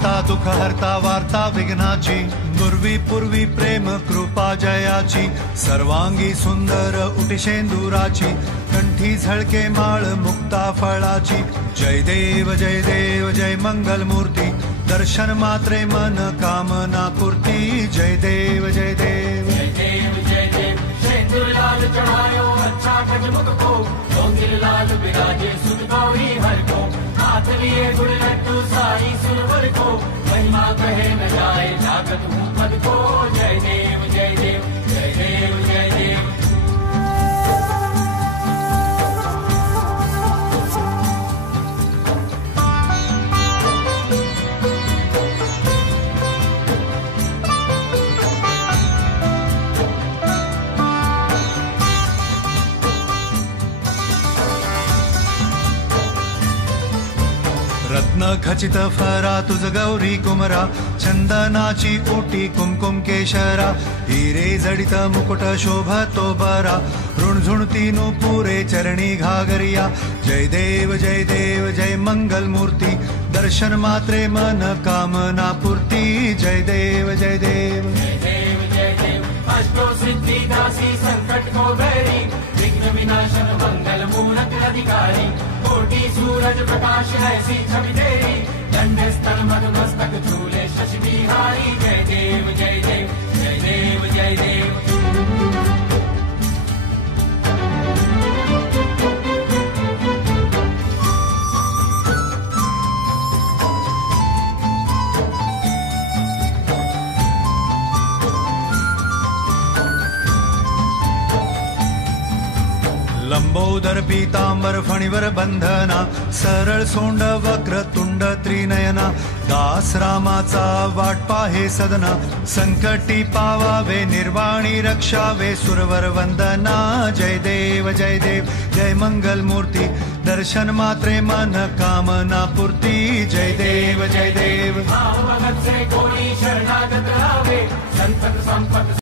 करता दुःख हरता वार्ता विघ्नाची, नुर्वी पूर्वी प्रेम कृपा जयाची, सर्वांगी सुंदर उटिशेंदुराची, कंठी झळके माळ मुक्ता फळाची। जय देव जय मंगल मूर्ती, दर्शन मात्रे मन कामना पूर्ती। जय देव जय देव शेंदूर लाल चढ़ायो अच्छा खजमुख को, डोंगिर लाल बिराजे सुत गौरी हर को, हाथ लिए गुड़ लड्डू सारी सुरवर को, महिमा कहे न जाए जागत हूँ पद को। जय देव जय देव जय देव जय देव। रत्न खचित फरा तुझ गौरी कुमरा, चंदनाची ओटी कुमकुम केशरा, हिरे जडित मुकुट शोभतो बरा, ऋणझुणती नुपुरे चरणी घागरिया। जय देव जय मंगल मूर्ती, दर्शन मात्रे मन कामना पूर्ती। जय देव जय देव जय देव अष्टो सिद्धि दासी संकट को बैरी, विघ्न विनाशन मंगल मूलक अधिकारी, कोटि सूरज प्रकाश ऐसी छवि तेरी, दंड स्थल मद मस्तक झूले शशि बिहारी। जय देव जय देव जय देव जय देव। लंबोदर पीतांबर फणीवर बंधना, सरळ सोंड वक्र तुंड त्रिनयना, दास रामाचा वाट पाहे सदना, संकटी पावावे निर्वाणी रक्षावे सुरवर वंदना। जय देव जय मंगल मूर्ती, दर्शन मात्रे मन कामना पूर्ती। जय देव जय देव भाव भगत से कोई शरणागत आवे, संतत संपत